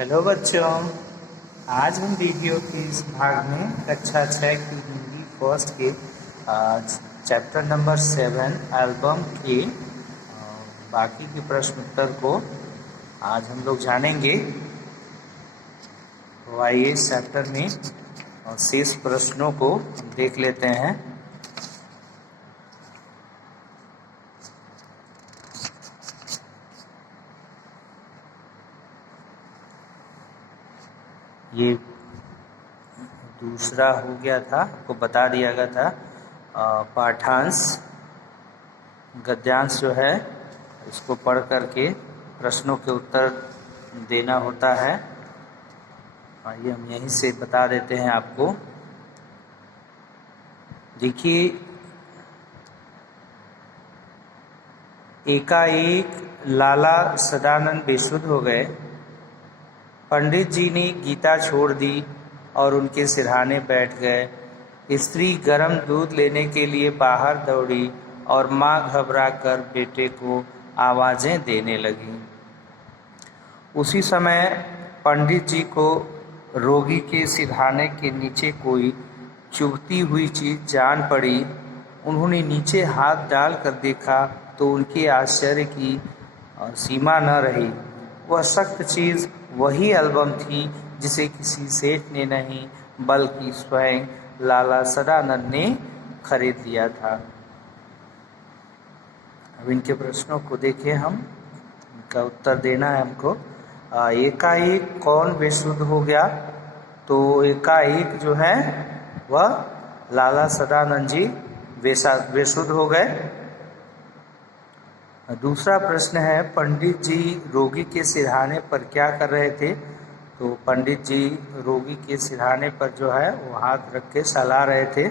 Hello बच्चों, आज हम वीडियो के इस भाग में कक्षा 6 की हिंदी फर्स्ट के चैप्टर नंबर 7 एल्बम के बाकी के प्रश्न उत्तर को आज हम लोग जानेंगे। तो आइए इस चैप्टर में शेष प्रश्नों को देख लेते हैं। ये दूसरा हो गया था, आपको बता दिया गया था। पाठांश गद्यांश जो है इसको पढ़ करके प्रश्नों के उत्तर देना होता है। आइए हम यहीं से बता देते हैं आपको। देखिए, एकाएक लाला सदानंद बेसुध हो गए। पंडित जी ने गीता छोड़ दी और उनके सिरहाने बैठ गए। स्त्री गर्म दूध लेने के लिए बाहर दौड़ी और माँ घबराकर बेटे को आवाज़ें देने लगी। उसी समय पंडित जी को रोगी के सिरहाने के नीचे कोई चुभती हुई चीज़ जान पड़ी। उन्होंने नीचे हाथ डालकर देखा तो उनके आश्चर्य की सीमा न रही। वह सख्त चीज़ वही एल्बम थी जिसे किसी सेठ ने नहीं बल्कि स्वयं लाला सदानंद ने खरीद लिया था। अब इनके प्रश्नों को देखें हम, इनका उत्तर देना है हमको। एकाएक कौन बेसुध हो गया? तो एकाएक जो है वह लाला सदानंद जी बेसुध हो गए। दूसरा प्रश्न है, पंडित जी रोगी के सिरहाने पर क्या कर रहे थे? तो पंडित जी रोगी के सिरहाने पर जो है वो हाथ रख के सहला रहे थे।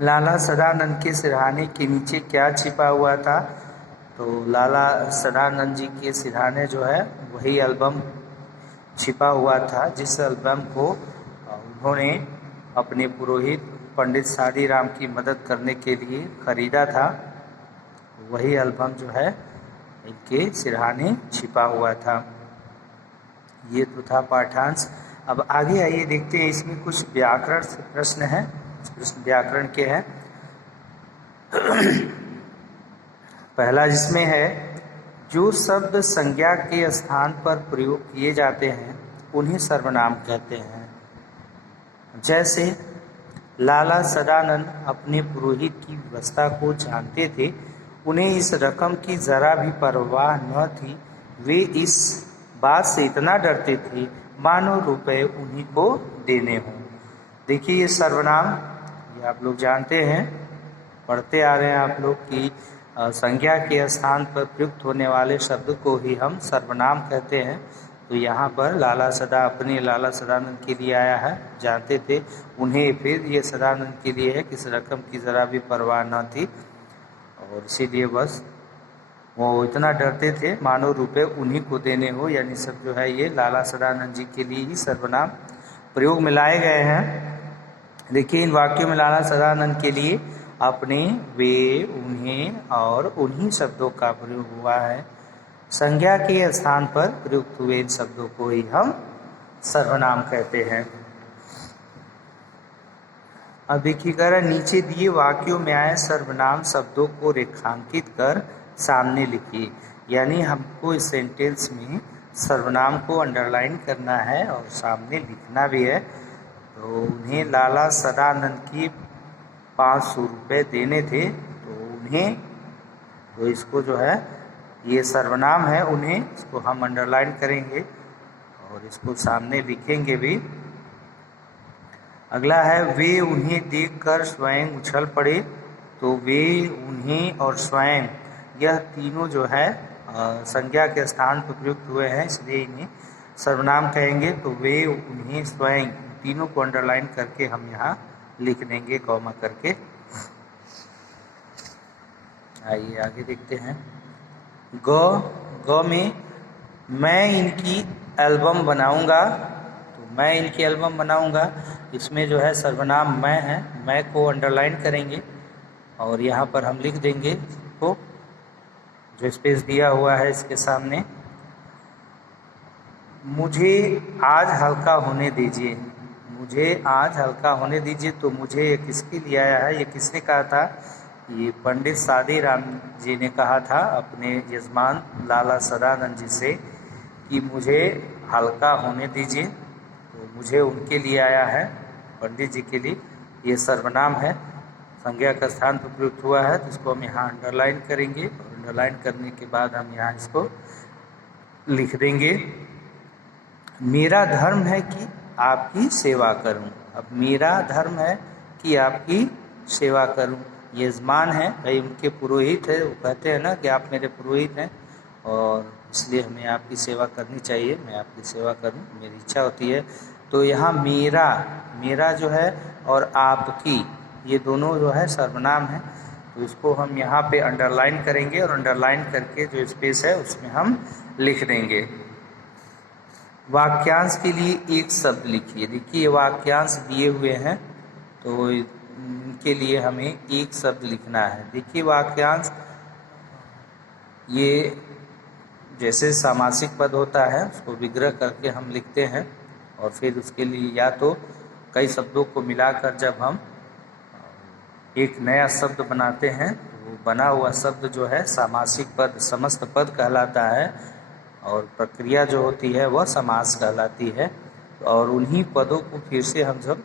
लाला सदानंद के सिरहाने के नीचे क्या छिपा हुआ था? तो लाला सदानंद जी के सिरहाने जो है वही एल्बम छिपा हुआ था जिस एल्बम को उन्होंने अपने पुरोहित पंडित सादीराम की मदद करने के लिए खरीदा था। वही एल्बम जो है इनके सिरहाने छिपा हुआ था। ये तो था पाठांश। अब आगे आइए देखते हैं, इसमें कुछ व्याकरण से प्रश्न हैं। प्रश्न व्याकरण के हैं। पहला जिसमें है, जो शब्द संज्ञा के स्थान पर प्रयोग किए जाते हैं उन्हें सर्वनाम कहते हैं। जैसे लाला सदानंद अपने पुरोहित की व्यवस्था को जानते थे, उन्हें इस रकम की जरा भी परवाह न थी। वे इस बात से इतना डरते थे मानो रुपए उन्हीं को देने हों। देखिए, ये सर्वनाम, ये आप लोग जानते हैं, पढ़ते आ रहे हैं आप लोग कि संज्ञा के स्थान पर प्रयुक्त होने वाले शब्द को ही हम सर्वनाम कहते हैं। तो यहाँ पर लाला सदानंद के लिए आया है, जानते थे उन्हें, फिर ये सदानंद के लिए है कि इस रकम की ज़रा भी परवाह न थी और इसीलिए बस वो इतना डरते थे मानो रुपए उन्हीं को देने हो। यानी सब जो है ये लाला सदानंद जी के लिए ही सर्वनाम प्रयोग में लाए गए हैं। देखिए, इन वाक्यों में लाला सदानंद के लिए अपने, वे, उन्हें और उन्हीं शब्दों का प्रयोग हुआ है। संज्ञा के स्थान पर प्रयुक्त हुए इन शब्दों को ही हम सर्वनाम कहते हैं। अब देखिएगा, नीचे दिए वाक्यों में आए सर्वनाम शब्दों को रेखांकित कर सामने लिखिए। यानी हमको इस सेंटेंस में सर्वनाम को अंडरलाइन करना है और सामने लिखना भी है। तो उन्हें लाला सदानंद की 500 रुपये देने थे, तो इसको जो है ये सर्वनाम है उन्हें, इसको हम अंडरलाइन करेंगे और इसको सामने लिखेंगे भी। अगला है, वे उन्हें देखकर स्वयं उछल पड़े। तो वे, उन्हें और स्वयं, यह तीनों जो है संज्ञा के स्थान पर प्रयुक्त हुए हैं, इसलिए इन्हें सर्वनाम कहेंगे। तो वे, उन्हें, स्वयं, तीनों को अंडरलाइन करके हम यहाँ लिख देंगे कॉमा करके। आइए आगे देखते हैं। ग में मैं इनकी एल्बम बनाऊंगा। तो मैं इनकी एल्बम बनाऊंगा, इसमें जो है सर्वनाम मैं है, मैं को अंडरलाइन करेंगे और यहाँ पर हम लिख देंगे को जो स्पेस दिया हुआ है इसके सामने। मुझे आज हल्का होने दीजिए, मुझे आज हल्का होने दीजिए। तो मुझे ये किसके लिए आया है, ये किसने कहा था? ये पंडित सादी राम जी ने कहा था अपने यजमान लाला सदानंद जी से कि मुझे हल्का होने दीजिए। तो मुझे उनके लिए आया है, पंडित जी के लिए। ये सर्वनाम है, संज्ञा का स्थान पर प्रयुक्त हुआ है, तो इसको हम यहाँ अंडरलाइन करेंगे। और अंडरलाइन करने के बाद हम यहाँ इसको लिख देंगे। मेरा धर्म है कि आपकी सेवा करूं। अब मेरा धर्म है कि आपकी सेवा करूं। यजमान है भाई, उनके पुरोहित है, वो कहते हैं ना कि आप मेरे पुरोहित हैं और इसलिए हमें आपकी सेवा करनी चाहिए, मैं आपकी सेवा करूं, मेरी इच्छा होती है। तो यहाँ मेरा, मेरा जो है और आपकी, ये दोनों जो है सर्वनाम है। तो इसको हम यहाँ पे अंडरलाइन करेंगे और अंडरलाइन करके जो स्पेस है उसमें हम लिख देंगे। वाक्यांश के लिए एक शब्द लिखिए। देखिए वाक्यांश दिए हुए हैं, तो इनके लिए हमें एक शब्द लिखना है। देखिए वाक्यांश, ये जैसे सामासिक पद होता है उसको विग्रह करके हम लिखते हैं और फिर उसके लिए या तो कई शब्दों को मिलाकर जब हम एक नया शब्द बनाते हैं तो वो बना हुआ शब्द जो है सामासिक पद, समस्त पद कहलाता है और प्रक्रिया जो होती है वह समास कहलाती है। और उन्हीं पदों को फिर से हम जब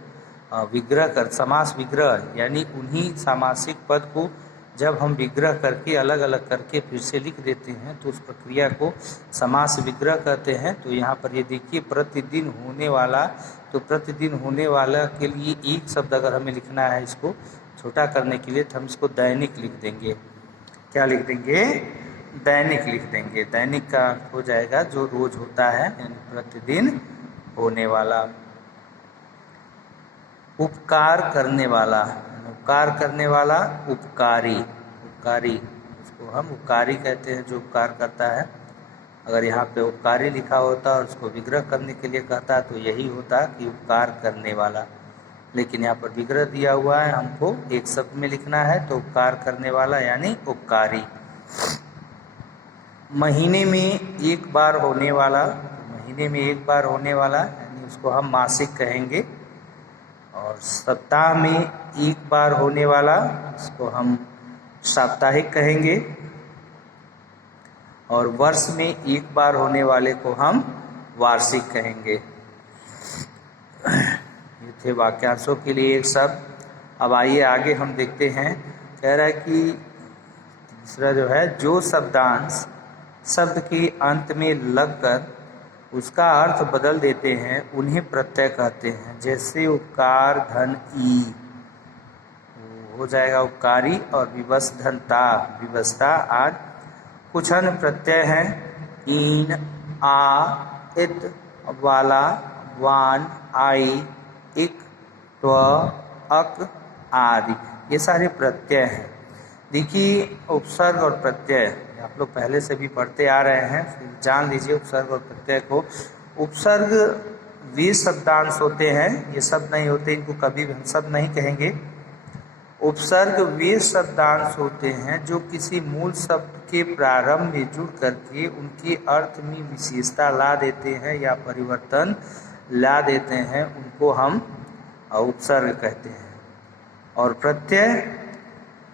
विग्रह कर, समास विग्रह यानी उन्हीं सामासिक पद को जब हम विग्रह करके अलग अलग करके फिर से लिख देते हैं तो उस प्रक्रिया को समास विग्रह कहते हैं। तो यहाँ पर ये देखिए प्रतिदिन होने वाला, तो प्रतिदिन होने वाला के लिए एक शब्द अगर हमें लिखना है इसको छोटा करने के लिए तो हम इसको दैनिक लिख देंगे। क्या लिख देंगे? दैनिक लिख देंगे। दैनिक का हो जाएगा जो रोज होता है, यानी प्रतिदिन होने वाला। उपकार करने वाला, उपकार करने वाला उपकारी, उपकारी, उसको हम उपकारी कहते हैं जो उपकार करता है। अगर यहाँ पे उपकारी लिखा होता और उसको विग्रह करने के लिए कहता तो यही होता कि उपकार करने वाला, लेकिन यहाँ पर विग्रह दिया हुआ है, हमको एक शब्द में लिखना है तो उपकार करने वाला यानी उपकारी। महीने में एक बार होने वाला, महीने में एक बार होने वाला यानी उसको हम मासिक कहेंगे। और सप्ताह में एक बार होने वाला उसको हम साप्ताहिक कहेंगे। और वर्ष में एक बार होने वाले को हम वार्षिक कहेंगे। ये थे वाक्यांशों के लिए एक शब्द। अब आइए आगे हम देखते हैं। कह रहा है कि दूसरा जो है, जो शब्दांश शब्द के अंत में लगकर उसका अर्थ बदल देते हैं उन्हें प्रत्यय कहते हैं। जैसे उपकार धन ई हो जाएगा उपकारी, और विवश धन ता विवशता आज। कुछ अन्य प्रत्यय हैं, ईन, आ, इत, वाला, वान, आई, इक, त्व, अक आदि, ये सारे प्रत्यय हैं। देखिए उपसर्ग और प्रत्यय आप लोग पहले से भी पढ़ते आ रहे हैं, जान लीजिए उपसर्ग और प्रत्यय को। उपसर्ग वे शब्दांश होते हैं, ये शब्द नहीं होते, इनको कभी भी हम शब्द नहीं कहेंगे। उपसर्ग वे शब्दांश होते हैं जो किसी मूल शब्द के प्रारंभ में जुड़ करके उनके अर्थ में विशेषता ला देते हैं या परिवर्तन ला देते हैं, उनको हम उपसर्ग कहते हैं। और प्रत्यय,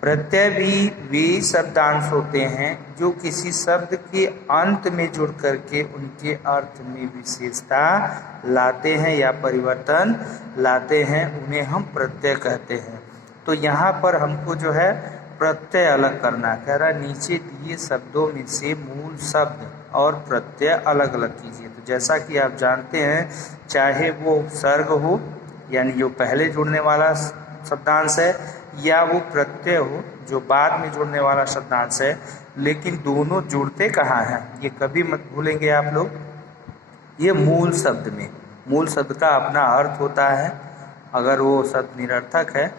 प्रत्यय भी वे शब्दांश होते हैं जो किसी शब्द के अंत में जुड़ करके उनके अर्थ में विशेषता लाते हैं या परिवर्तन लाते हैं, उन्हें हम प्रत्यय कहते हैं। तो यहाँ पर हमको जो है प्रत्यय अलग करना, कह रहा नीचे दिए शब्दों में से मूल शब्द और प्रत्यय अलग अलग कीजिए। तो जैसा कि आप जानते हैं, चाहे वो उपसर्ग हो यानी जो पहले जुड़ने वाला शब्दांश है, या वो प्रत्यय हो जो बाद में जुड़ने वाला शब्दांश है, लेकिन दोनों जुड़ते कहाँ हैं ये कभी मत भूलेंगे आप लोग। ये मूल शब्द में, मूल शब्द का अपना अर्थ होता है। अगर वो शब्द निरर्थक है,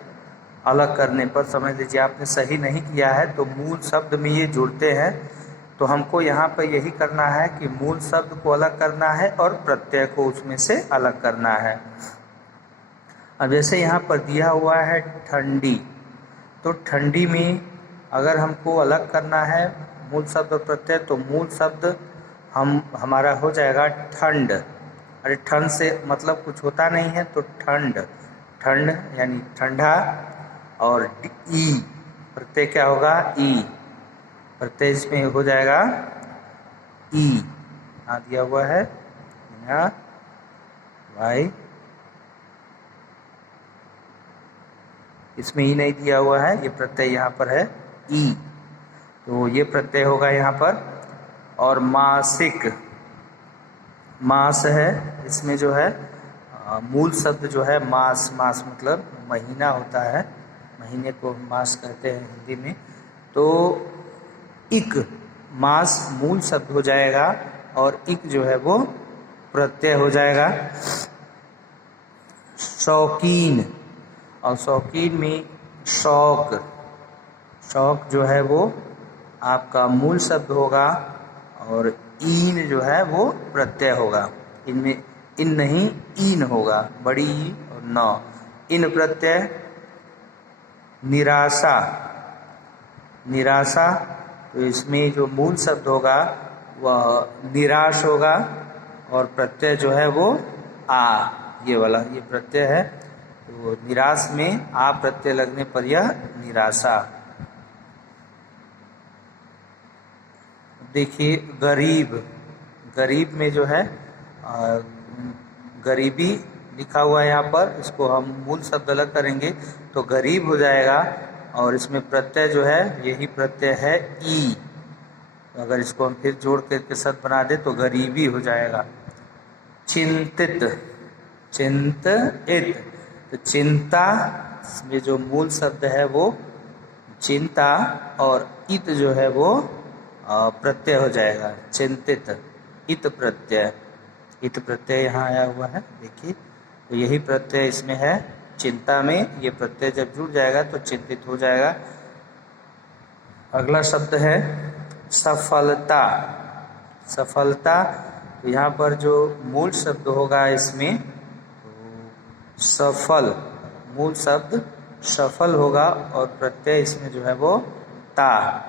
अलग करने पर समझ लीजिए आपने सही नहीं किया है, तो मूल शब्द में ये जुड़ते हैं। तो हमको यहाँ पर यही करना है कि मूल शब्द को अलग करना है और प्रत्यय को उसमें से अलग करना है। अब जैसे यहाँ पर दिया हुआ है ठंडी, तो ठंडी में अगर हमको अलग करना है मूल शब्द और प्रत्यय, तो मूल शब्द हमारा हो जाएगा ठंड। अरे ठंड से मतलब कुछ होता नहीं है, तो ठंड, ठंड यानी ठंडा। और ई प्रत्यय क्या होगा? ई प्रत्यय इसमें हो जाएगा ई। यहाँ दिया हुआ है यहाँ भाई, इसमें ई नहीं दिया हुआ है, ये प्रत्यय यहाँ पर है ई, तो ये प्रत्यय होगा यहाँ पर। और मासिक, मास है, इसमें जो है मूल शब्द जो है मास, मास मतलब महीना होता है, महीने को मास कहते हैं हिंदी में। तो इक, मास मूल शब्द हो जाएगा और इक जो है वो प्रत्यय हो जाएगा। शौकीन, और शौकीन में शौक, शौक जो है वो आपका मूल शब्द होगा और ईन जो है वो प्रत्यय होगा। इनमें इन नहीं ईन होगा, बड़ी ई और न, इन प्रत्यय। निराशा, निराशा, तो इसमें जो मूल शब्द होगा वह निराश होगा और प्रत्यय जो है वो आ, ये वाला ये प्रत्यय है, तो निराश में आ प्रत्यय लगने पर यह निराशा। देखिए गरीब, गरीब में जो है गरीबी लिखा हुआ है यहाँ पर, इसको हम मूल शब्द अलग करेंगे तो गरीब हो जाएगा और इसमें प्रत्यय जो है यही प्रत्यय है ई। तो अगर इसको हम फिर जोड़ करके शब्द बना दे तो गरीबी हो जाएगा। चिंतित, चिंतित, तो चिंता में जो मूल शब्द है वो चिंता और इत जो है वो प्रत्यय हो जाएगा, चिंतित, इत प्रत्यय, इत प्रत्यय यहाँ आया हुआ है देखिए, तो यही प्रत्यय इसमें है चिंता में, ये प्रत्यय जब जुड़ जाएगा तो चिंतित हो जाएगा। अगला शब्द है सफलता, सफलता, तो यहाँ पर जो मूल शब्द होगा इसमें तो सफल, मूल शब्द सफल होगा और प्रत्यय इसमें जो है वो ता।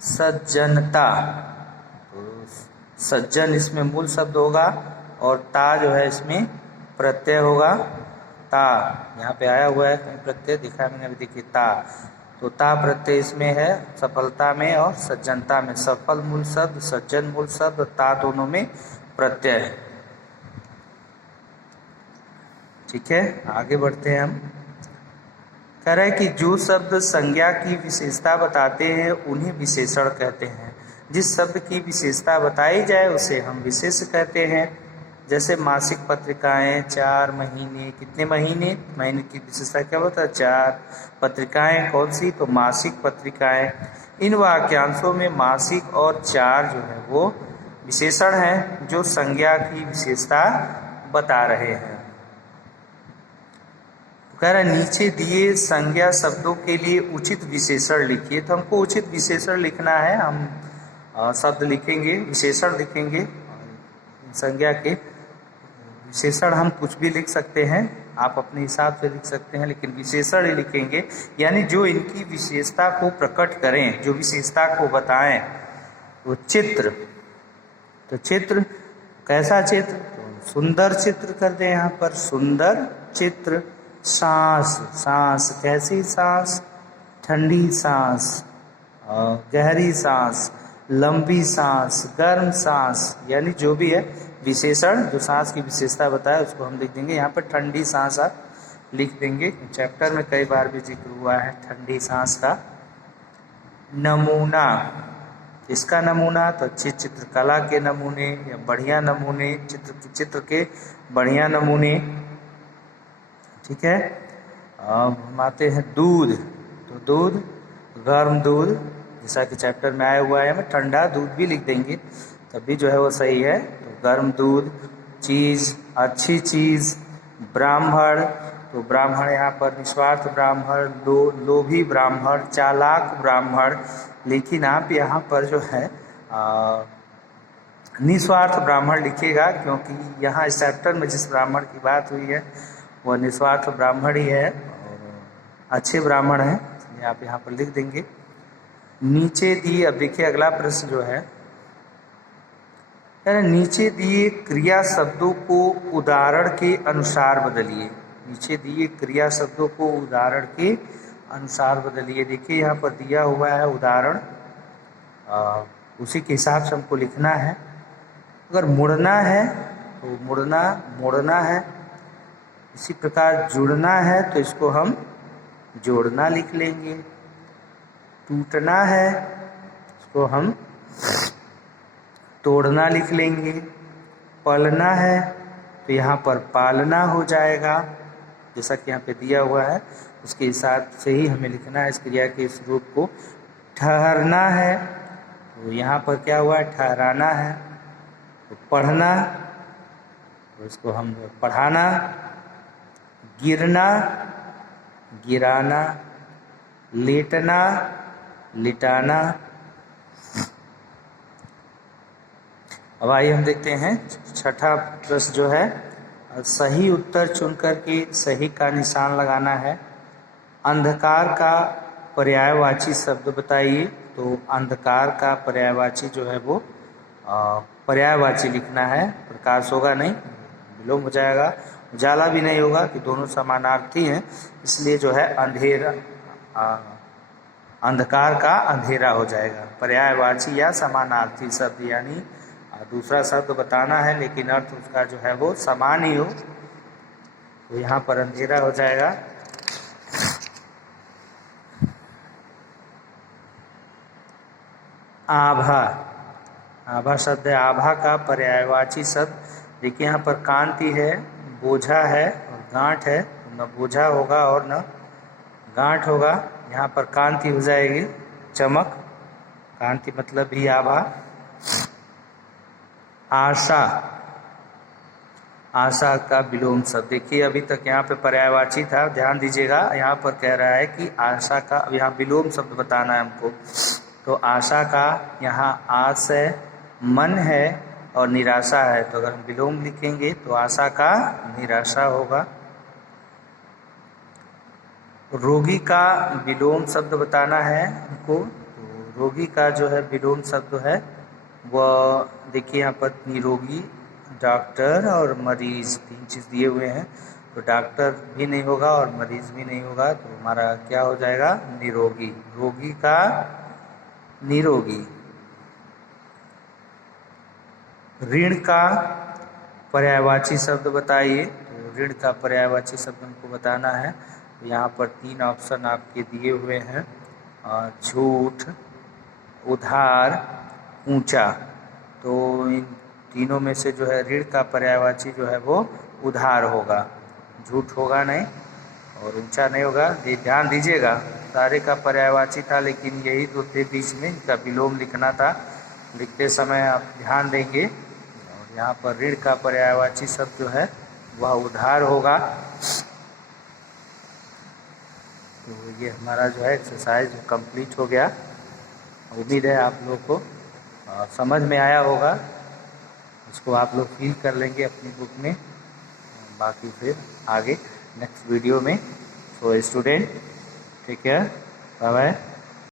सज्जनता, तो सज्जन इसमें मूल शब्द होगा और ता जो है इसमें प्रत्यय होगा। ता यहाँ पे आया हुआ है कहीं प्रत्यय दिखा मैंने अभी, देखिए ता, तो ता प्रत्यय इसमें है सफलता में और सज्जनता में। सफल मूल शब्द, सज्जन मूल शब्द, ता दोनों में प्रत्यय है। ठीक है, आगे बढ़ते हैं हम। कह रहे हैं कि जो शब्द संज्ञा की विशेषता बताते हैं उन्हें विशेषण कहते हैं। जिस शब्द की विशेषता बताई जाए उसे हम विशेष कहते हैं। जैसे मासिक पत्रिकाएं, 4 महीने, कितने महीने, महीने की विशेषता क्या होता है? 4। पत्रिकाएं कौन सी? तो मासिक पत्रिकाएं। इन वाक्यांशों में मासिक और 4 जो है वो विशेषण हैं जो संज्ञा की विशेषता बता रहे हैं। कह रहा है नीचे दिए संज्ञा शब्दों के लिए उचित विशेषण लिखिए। तो हमको उचित विशेषण लिखना है, हम शब्द लिखेंगे, विशेषण लिखेंगे। संज्ञा के विशेषण हम कुछ भी लिख सकते हैं, आप अपने हिसाब से लिख सकते हैं, लेकिन विशेषण ही लिखेंगे, यानी जो इनकी विशेषता को प्रकट करें, जो विशेषता को बताएं। तो चित्र, तो चित्र कैसा चित्र? तो सुंदर चित्र कर दें यहाँ पर, सुंदर चित्र। सांस, सांस कैसी सांस? ठंडी सांस, गहरी सांस, लंबी सांस, गर्म सांस, यानी जो भी है विशेषण जो सांस की विशेषता बताए उसको हम लिख देंगे। यहाँ पर ठंडी सांस आप लिख देंगे, चैप्टर में कई बार भी जिक्र हुआ है ठंडी सांस का। नमूना, इसका नमूना तो अच्छी चित्रकला के नमूने या बढ़िया नमूने, चित्र के बढ़िया नमूने। ठीक है, अब हम आते हैं दूध। तो दूध, गर्म दूध, जैसा कि चैप्टर में आया हुआ है, हम ठंडा दूध भी लिख देंगे तब भी जो है वो सही है। तो गर्म दूध। चीज़, अच्छी चीज़। ब्राह्मण, तो ब्राह्मण यहाँ पर निस्वार्थ ब्राह्मण, लोभी ब्राह्मण, चालाक ब्राह्मण, लेकिन आप यहाँ पर जो है निस्वार्थ ब्राह्मण लिखिएगा, क्योंकि यहाँ इस चैप्टर में जिस ब्राह्मण की बात हुई है वह निस्वार्थ ब्राह्मण ही है और अच्छे ब्राह्मण हैं, इसलिए आप यहाँ पर लिख देंगे। नीचे दी, अब देखिए अगला प्रश्न जो है, नीचे दिए क्रिया शब्दों को उदाहरण के अनुसार बदलिए। नीचे दिए क्रिया शब्दों को उदाहरण के अनुसार बदलिए। देखिए यहाँ पर दिया हुआ है उदाहरण, उसी के हिसाब से हमको लिखना है। अगर मुड़ना है तो मुड़ना मोड़ना है। इसी प्रकार जुड़ना है तो इसको हम जोड़ना लिख लेंगे। टूटना है इसको हम तोड़ना लिख लेंगे। पलना है तो यहाँ पर पालना हो जाएगा, जैसा कि यहाँ पे दिया हुआ है उसके हिसाब से ही हमें लिखना है इस क्रिया के इस रूप को। ठहरना है तो यहाँ पर क्या हुआ है, ठहराना है। तो पढ़ना तो इसको हम पढ़ाना। गिरना गिराना। लेटना लिटाना। अब आइए हम देखते हैं छठा प्रश्न जो है, सही उत्तर चुनकर के सही का निशान लगाना है। अंधकार का पर्यायवाची शब्द बताइए। तो अंधकार का पर्यायवाची जो है वो पर्यायवाची लिखना है। प्रकाश होगा नहीं, विलोम हो जाएगा। उजाला भी नहीं होगा कि दोनों समानार्थी हैं, इसलिए जो है अंधेरा अंधकार का अंधेरा हो जाएगा। पर्यायवाची या समानार्थी शब्द यानी दूसरा शब्द बताना है लेकिन अर्थ उसका जो है वो समान ही हो, तो यहाँ पर अंधेरा हो जाएगा। आभा, आभा शब्द है। आभा का पर्यायवाची शब्द देखिए यहाँ पर कांति है, बोझा है और गांठ है। तो न बोझा होगा और न गांठ होगा, यहाँ पर कांति हो जाएगी, चमक। कांति मतलब भी आभा। आशा, आशा का विलोम शब्द देखिए अभी तक यहाँ पे पर्यायवाची था, ध्यान दीजिएगा। यहाँ पर कह रहा है कि आशा का, यहाँ विलोम शब्द बताना है हमको। तो आशा का यहाँ आस है, मन है और निराशा है। तो अगर हम विलोम लिखेंगे तो आशा का निराशा होगा। रोगी का विलोम शब्द बताना है हमको। तो रोगी का जो है विलोम शब्द है वह देखिए यहाँ पर निरोगी, डॉक्टर और मरीज, तीन चीज़ दिए हुए हैं। तो डॉक्टर भी नहीं होगा और मरीज भी नहीं होगा, तो हमारा क्या हो जाएगा, निरोगी। रोगी का निरोगी। ऋण का पर्यायवाची शब्द बताइए। तो ऋण का पर्यायवाची शब्द हमको बताना है। तो यहाँ पर तीन ऑप्शन आपके दिए हुए हैं, झूठ, उधार, ऊंचा। तो इन तीनों में से जो है ऋण का पर्यायवाची जो है वो उधार होगा, झूठ होगा नहीं और ऊंचा नहीं होगा। ये ध्यान दीजिएगा, सारे का पर्यायवाची था लेकिन यही दो थे बीच में, इनका विलोम लिखना था। लिखते समय आप ध्यान देंगे। और यहाँ पर ऋण का पर्यायवाची शब्द जो है वह उधार होगा। तो ये हमारा जो है एक्सरसाइज कंप्लीट हो गया। उम्मीद है आप लोग को समझ में आया होगा। इसको आप लोग फिल कर लेंगे अपनी बुक में, बाकी फिर आगे नेक्स्ट वीडियो में। So student take care, bye bye.